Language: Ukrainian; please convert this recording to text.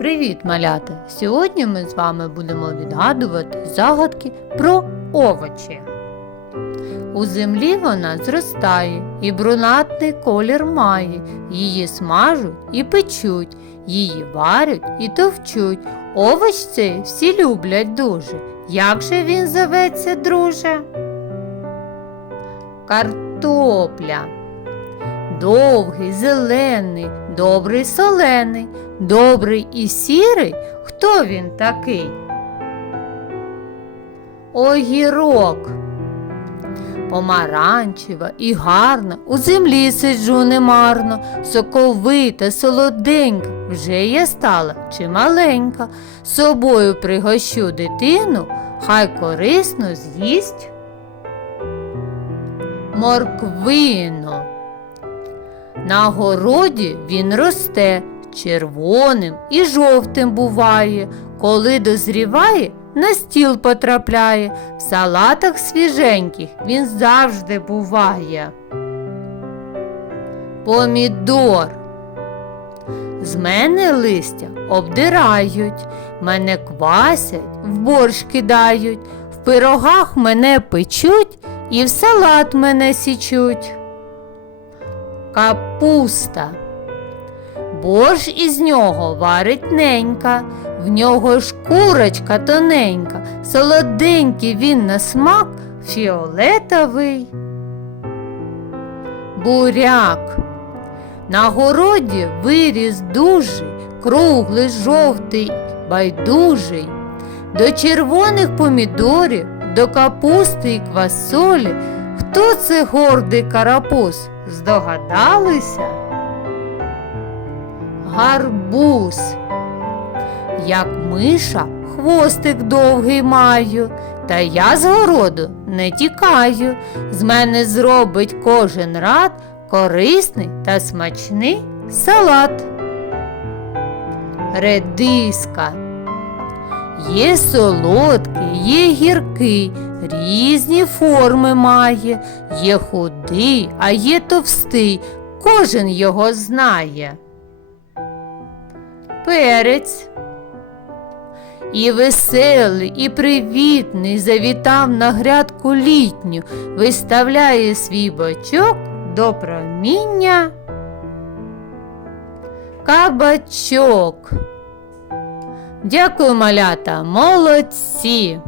Привіт, малята! Сьогодні ми з вами будемо відгадувати загадки про овочі. У землі вона зростає і брунатний колір має. Її смажуть і печуть, її варять і товчуть. Овоч цей всі люблять дуже. Як же він зоветься, друже? Картопля. Довгий, зелений, добрий солений, добрий і сірий. Хто він такий? Огірок. Помаранчева і гарна, у землі сиджу немарно, соковита, солоденька, вже я стала чималенька. Собою пригощу дитину, хай корисно з'їсть морквину. На городі він росте, червоним і жовтим буває, коли дозріває, на стіл потрапляє, в салатах свіженьких він завжди буває. Помідор. З мене листя обдирають, мене квасять, в борщ кидають, в пирогах мене печуть і в салат мене січуть. Капуста. Борщ із нього варить ненька, в нього шкурочка тоненька, солоденький він на смак, фіолетовий. Буряк. На городі виріс дужий, круглий, жовтий, байдужий. До червоних помідорів, до капусти і квасолі. Хто це гордий карапуз? Здогадалися? Гарбуз. Як миша хвостик довгий маю, та я з городу не тікаю. З мене зробить кожен рад корисний та смачний салат. Редиска. Є солодкий, є гіркий, різні форми має, є худий, а є товстий, кожен його знає. Перець. І веселий, і привітний завітав на грядку літню, виставляє свій бочок до проміння. Кабачок. Дякую, малята, молодці!